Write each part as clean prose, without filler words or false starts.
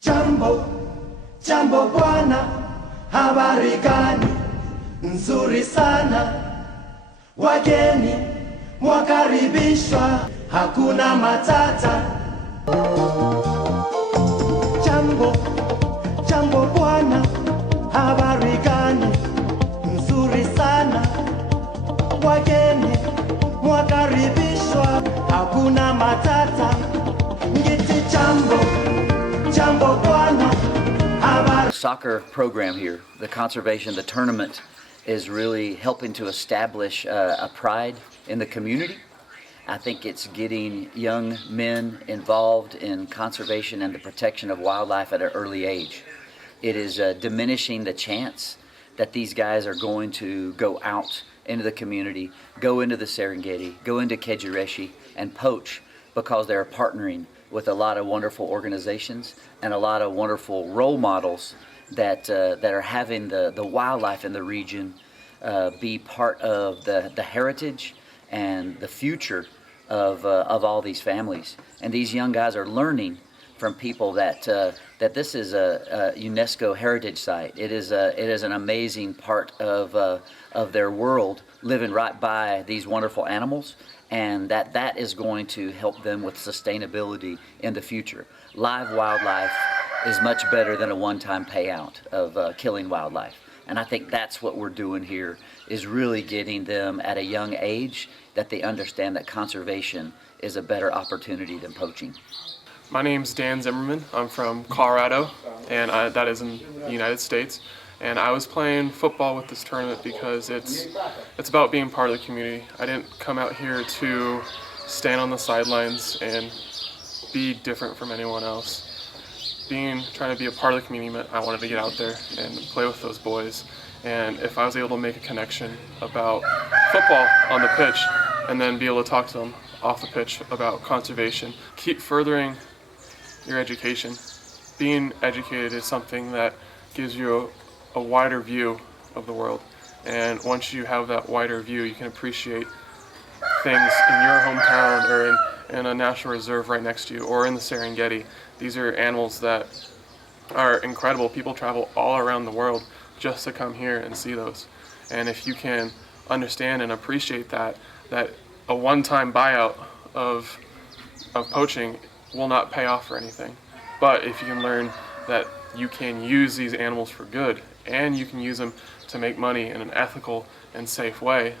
Jambo, jambo bwana, habari gani? Nzuri sana, wageni mwakaribishwa, hakuna matata. Jambo, jambo bwana, habari gani? Nzuri sana, wageni mwakaribishwa, hakuna matata. Ngiti jambo, jambo bwana, habari. Soccer program here, the conservation, the tournament is really helping to establish a pride in the community. I think it's getting young men involved in conservation and the protection of wildlife at an early age. It is diminishing the chance that these guys are going to go out into the community, go into the Serengeti, go into Kejireshi and poach, because they're partnering with a lot of wonderful organizations and a lot of wonderful role models that are having the wildlife in the region be part of the heritage and the future of all these families. And these young guys are learning from people that this is a UNESCO heritage site. It is an amazing part of their world, living right by these wonderful animals, and that is going to help them with sustainability in the future. Live wildlife is much better than a one-time payout of killing wildlife. And I think that's what we're doing here, is really getting them at a young age that they understand that conservation is a better opportunity than poaching. My name's Dan Zimmerman. I'm from Colorado, and that is in the United States. And I was playing football with this tournament because it's about being part of the community. I didn't come out here to stand on the sidelines and be different from anyone else. Trying to be a part of the community meant I wanted to get out there and play with those boys. And if I was able to make a connection about football on the pitch and then be able to talk to them off the pitch about conservation, keep furthering your education. Being educated is something that gives you a wider view of the world. And once you have that wider view, you can appreciate things in your hometown or in a national reserve right next to you, or in the Serengeti. These are animals that are incredible. People travel all around the world just to come here and see those. And if you can understand and appreciate that a one-time buyout of poaching will not pay off for anything. But if you can learn that you can use these animals for good, and you can use them to make money in an ethical and safe way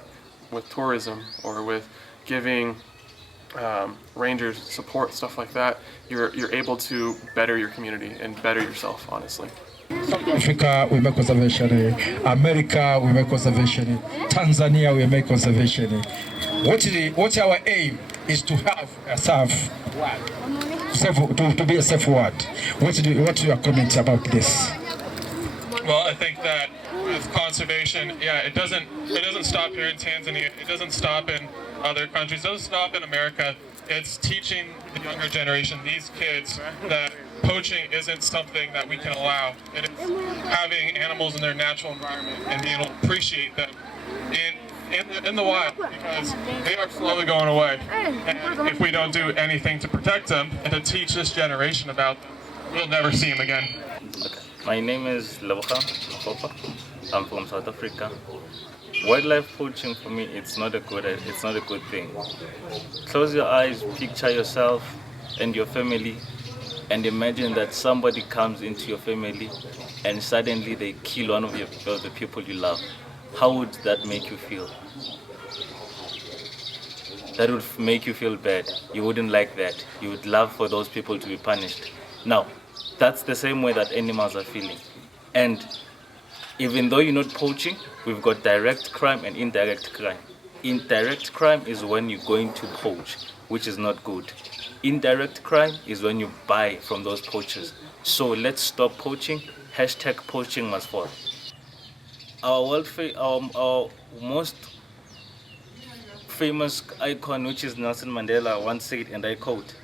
with tourism or with giving rangers support, stuff like that, you're able to better your community and better yourself, honestly. South Africa, we make conservation. America, we make conservation. Tanzania, we make conservation. What our aim is to have a safe, to be a safe word. What your comments about this? Well, I think that with conservation, it doesn't stop here in Tanzania. It doesn't stop in other countries. It doesn't stop in America. It's teaching the younger generation, these kids, that poaching isn't something that we can allow. It is having animals in their natural environment and being able to appreciate them in the wild, because they are slowly going away. And if we don't do anything to protect them and to teach this generation about them, we'll never see them again. Okay. My name is Leboga Makopa. I'm from South Africa. Wildlife poaching for me, it's not a good thing. Close your eyes, picture yourself and your family, and imagine that somebody comes into your family and suddenly they kill one of the people you love. How would that make you feel? That would make you feel bad. You wouldn't like that. You would love for those people to be punished. Now, that's the same way that animals are feeling. And even though you're not poaching, we've got direct crime and indirect crime. Indirect crime is when you're going to poach, which is not good. Indirect crime is when you buy from those poachers. So let's stop poaching. #poaching must fall. Our most famous icon, which is Nelson Mandela, once said, and I quote,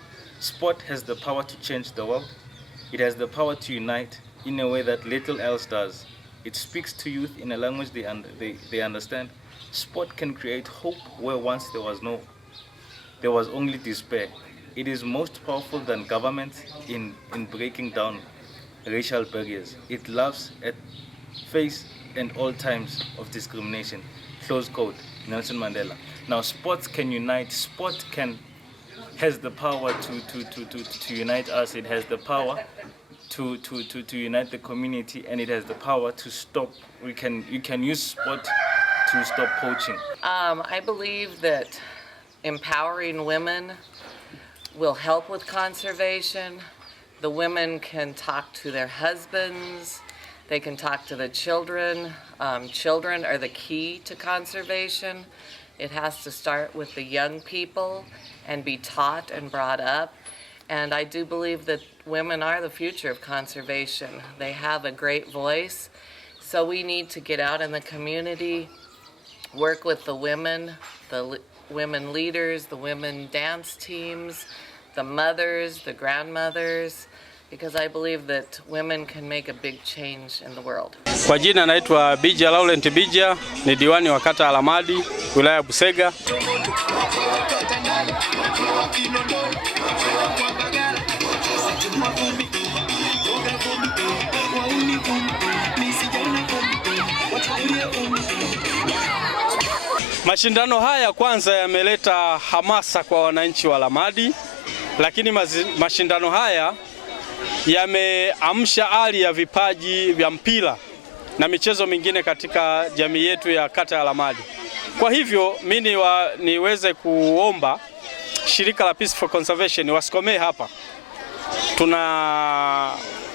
"Sport has the power to change the world. It has the power to unite in a way that little else does. It speaks to youth in a language they understand. Sport can create hope where once there was only despair. It is most powerful than government in breaking down racial barriers. It laughs at face and all times of discrimination. Close quote, Nelson Mandela. Now sports can unite. Sport has the power to unite us. It has the power to unite the community, and it has the power to stop. You can use sport to stop poaching. I believe that empowering women will help with conservation. The women can talk to their husbands, they can talk to the children. Children are the key to conservation. It has to start with the young people and be taught and brought up. And I do believe that women are the future of conservation. They have a great voice. So we need to get out in the community, work with the women leaders, the women dance teams, the mothers, the grandmothers, because I believe that women can make a big change in the world. Kwa jina naitwa Bija Laurent Bija, ni diwani wa kata Alamadi, wilaya Busega. Mashindano haya kwanza yameleta hamasa kwa wananchi wa Alamadi, lakini mashindano haya yameamsha hali ya vipaji vya mpira na michezo mingine katika jamii yetu ya kata ya Alamadi. Kwa hivyo mimi niweze kuomba shirika la Peace for Conservation wasikomee hapa. Tuna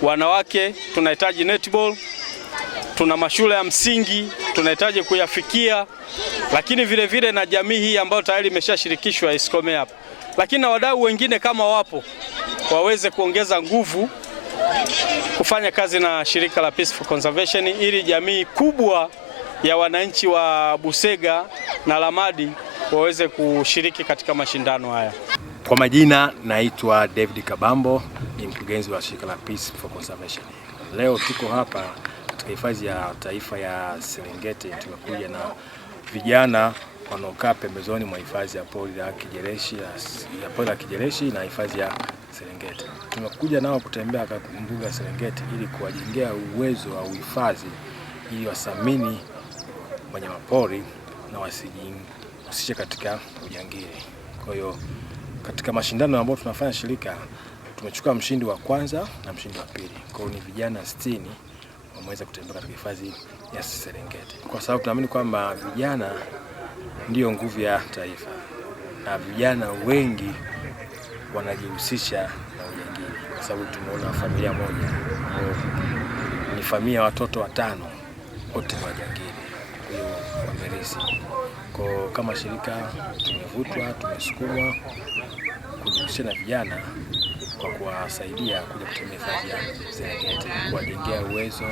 wanawake, tunahitaji netball, tuna mashule ya msingi tunahitaji kuyafikia, lakini vile vile na jamii hii ambayo tayari imeshashirikishwa isikomee hapa. Lakini na wadau wengine kama wapo waweze kuongeza nguvu kufanya kazi na shirika la Peace for Conservation ili jamii kubwa ya wananchi wa Busega na Alamadi waweze kushiriki katika mashindano haya. Kwa majina naitwa David Kabambo, ni mkurugenzi wa shirika la Peace for Conservation. Leo tuko hapa katika hifadhi ya taifa ya Serengeti. Tumekuja na vijana wanaokaa pembezoni mwa hifadhi ya pori la Kijereshi na hifadhi ya Serengeti. Tumekuja nao kutembea katika mbuga ya Serengeti ili kuwajengea uwezo wa uhifadhi ili wasamini wanyamapori na wasijihusishe katika ujangili. Kwa hiyo katika mashindano ambayo tunafanya shirika tumechukua mshindi wa kwanza na mshindi wa pili. Kwa hiyo ni vijana 60 wameweza kutembea katika hifadhi ya Serengeti. Kwa sababu tunaamini kwamba vijana ndio nguvu ya taifa na vijana wengi wanajihusisha na ujangili, kwa sababu tumeona familia moja ni familia watoto 5 wote ni wajangili, kwa hiyo wamerisi. Kwa kama shirika tumevutwa, tumesukumwa kujihusisha na vijana kwa kuwasaidia kuja kutumia hifadhi ya Serengeti, kuwajengea uwezo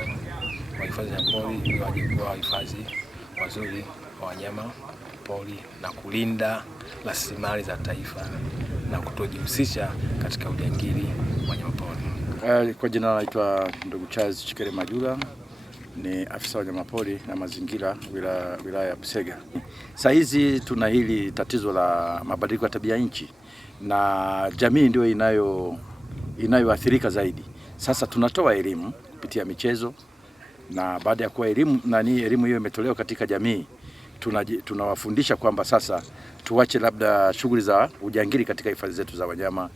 wa hifadhi ya pori ili waje kuwa wahifadhi wazuri wa wanyama pori na kulinda rasilimali za taifa na kutojihusisha katika ujangili wa wanyamapori. Kwa jina naitwa ndugu Charles Chikere Majura, ni afisa wa wanyamapori na mazingira wilaya ya Busega. Sasa hizi tuna hili tatizo la mabadiliko ya tabia nchi na jamii ndio inayoathirika zaidi. Sasa tunatoa elimu kupitia michezo, na baada ya kuwa elimu hiyo imetolewa katika jamii, tunawafundisha kwamba sasa tuache labda shughuli za ujangili katika hifadhi zetu za wanyama,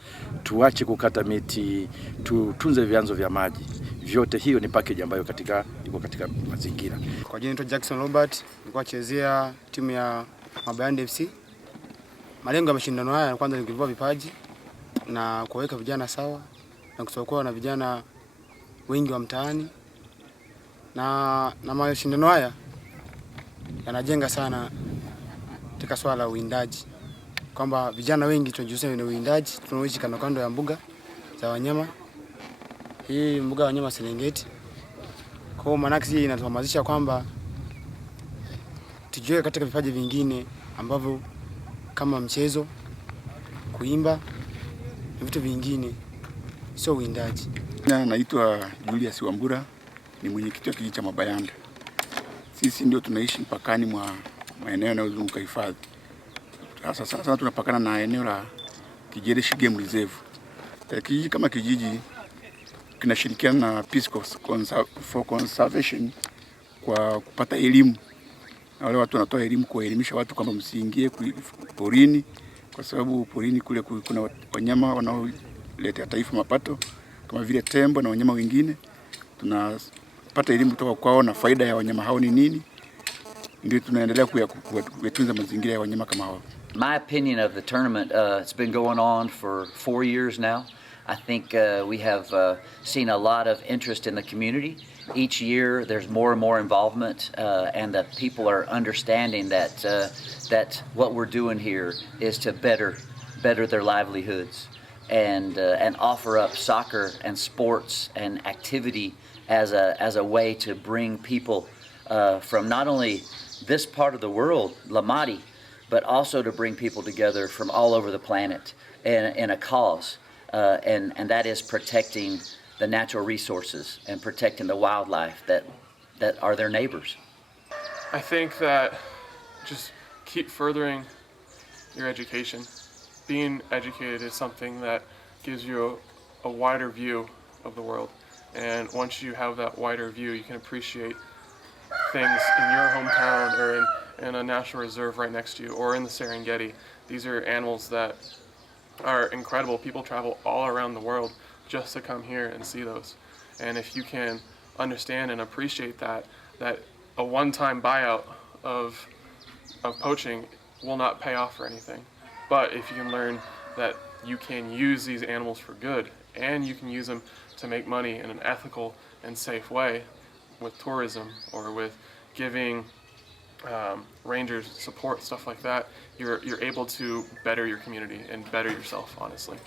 tuache kukata miti, tutunze vyanzo vya maji. Vyote hiyo ni package ambayo iko katika mazingira. Kwa jina naitwa Jackson Robert, nilikuwa nachezea timu ya Mabayande FC. Malengo ya mashindano haya kwanza ni kuibua vipaji na kuweka vijana sawa na kusokoa na vijana wengi wa mtaani. Na mashindano haya yanajenga sana katika swala la uwindaji, kwamba vijana wengi tunajihusisha na uwindaji, tunaishi kando ya mbuga za wanyama. Hii mbuga ya wanyama Serengeti. Kwa maana hii inatuhamasisha kwamba tujue katika vipaji vingine ambavyo kama mchezo, kuimba na vitu vingine, sio uwindaji. Naitwa Julius Wambura, ni mwenyekiti wa kijiji cha Mabayanda. Sisi ndio tunaishi mpakani mwa maeneo yanayozunguka hifadhi. Sasa tunapakana na eneo la Kijereshi Game Reserve. Kijiji kama kijiji kinashirikiana na Peace for Conservation kwa kupata elimu. Na wale watu wanatoa elimu, kuelimisha watu kwamba msiingie porini, kwa sababu porini kule kuna wanyama wanaoletea taifa mapato kama vile tembo na wanyama wengine. Tunapata elimu kutoka kwao na faida ya wanyama hao ni nini, ndio tunaendelea kuyatunza mazingira ya wanyama kama hao. My opinion of the tournament, it's been going on for 4 years now. I think we have seen a lot of interest in the community. Each year there's more and more involvement, and that people are understanding that what we're doing here is to better their livelihoods and offer up soccer and sports and activity as a way to bring people from not only this part of the world, Lamati, but also to bring people together from all over the planet in a cause, and that is protecting the natural resources and protecting the wildlife that are their neighbors. I think that just keep furthering your education. Being educated is something that gives you a wider view of the world, and once you have that wider view, you can appreciate things in your hometown or in a national reserve right next to you, or in the Serengeti. These are animals that are incredible. People travel all around the world just to come here and see those. And if you can understand and appreciate that a one-time buyout of poaching will not pay off for anything. But if you can learn that you can use these animals for good, and you can use them to make money in an ethical and safe way with tourism or with giving rangers support, stuff like that, you're able to better your community and better yourself, honestly.